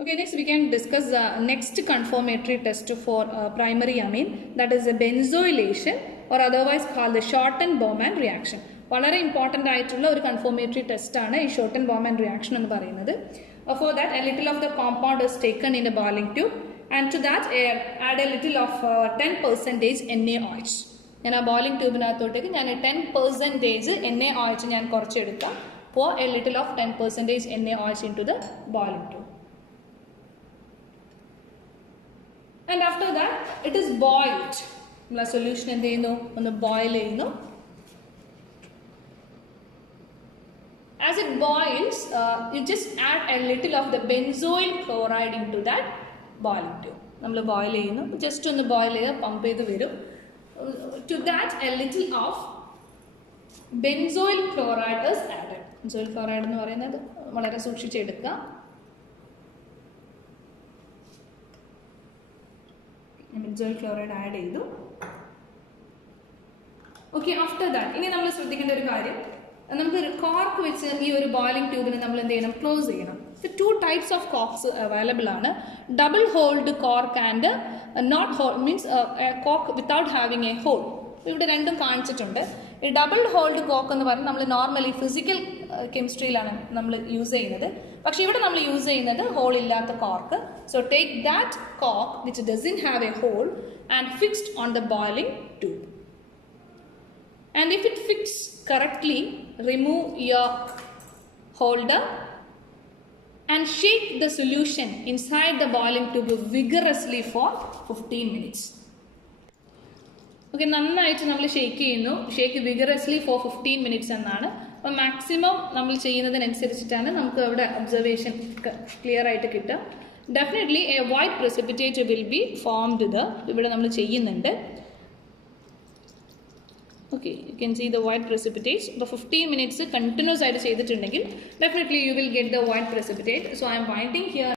Okay, next we can discuss the next confirmatory test for primary amine, that is a benzylation or otherwise called the Shorten-Bowman reaction. വളരെ important ആയിട്ടുള്ള ഒരു കൺഫോർമേറ്ററി test ആണ് ഈ shorten Bowman reaction എന്ന് പറയുന്നത്. For that a little of the compound is taken in a boiling tube and to that add a little of 10% NaOH. ഞാൻ ആ boiling ട്യൂബിനകത്തോട്ടേക്ക് ഞാൻ 10% NaOH ഞാൻ കുറച്ചെടുക്കാം. pour a little of 10% NaOH into the boiling tube. And after that it is boiled. നമ്മൾ solution എന്ത് ചെയ്യുന്നു, ഒന്ന് boil ചെയ്യുന്നു. As it boils, you just add a little of the benzoyl chloride into that boiling tube. നമ്മൾ boil ചെയ്യുന്നു, just ഒന്ന് boil ചെയ്ത് pump ചെയ്ത് വരും. To that a little of benzoyl chloride is added. benzoyl chloride എന്ന് പറയുന്നത് വളരെ സൂക്ഷിച്ചെടുക്കുക. benzoyl chloride add ചെയ്തു. ഓക്കെ, ആഫ്റ്റർ ദാറ്റ് ഇനി നമ്മൾ ശ്രദ്ധിക്കേണ്ട ഒരു കാര്യം, നമുക്ക് കോർക്ക് വെച്ച് ഈ ഒരു ബോയിലിംഗ് ട്യൂബിന് നമ്മൾ എന്ത് ചെയ്യണം, ക്ലോസ് ചെയ്യണം. Two types of corks available ആണ്. Double hole cork and not hole means cork without having a hole. ഇവിടെ രണ്ടും കാണിച്ചിട്ടുണ്ട്. ഈ ഡബിൾ ഹോൾഡ് കോർക്ക് എന്ന് പറയുന്നത് നമ്മൾ നോർമലി ഫിസിക്കൽ കെമിസ്ട്രിയിലാണ് നമ്മൾ യൂസ് ചെയ്യുന്നത്. പക്ഷേ ഇവിടെ നമ്മൾ യൂസ് ചെയ്യുന്നത് ഹോൾ ഇല്ലാത്ത cork. So take that cork which doesn't have a hole and fixed on the boiling tube. And if it fits correctly, remove your holder and shake the solution inside the boiling tube vigorously for 15 minutes. Okay, നന്നായിട്ട് നമ്മൾ shake ചെയ്യുന്നു. Shake vigorously four 15 minutes എന്നാണ്. അപ്പോൾ maximum നമ്മൾ ചെയ്യുന്നതിനനുസരിച്ചിട്ടാണ് നമുക്ക് അവിടെ observation clear ആയിട്ട് കിട്ടുക. Definitely A white precipitate will be formed. ഇവിടെ നമ്മൾ ചെയ്യുന്നുണ്ട്. Okay, you can see the white precipitate. The 15 minutes continuous ആയിട്ട് ചെയ്തിട്ടുണ്ടെങ്കിൽ definitely you will get the white precipitate. So I am pointing here.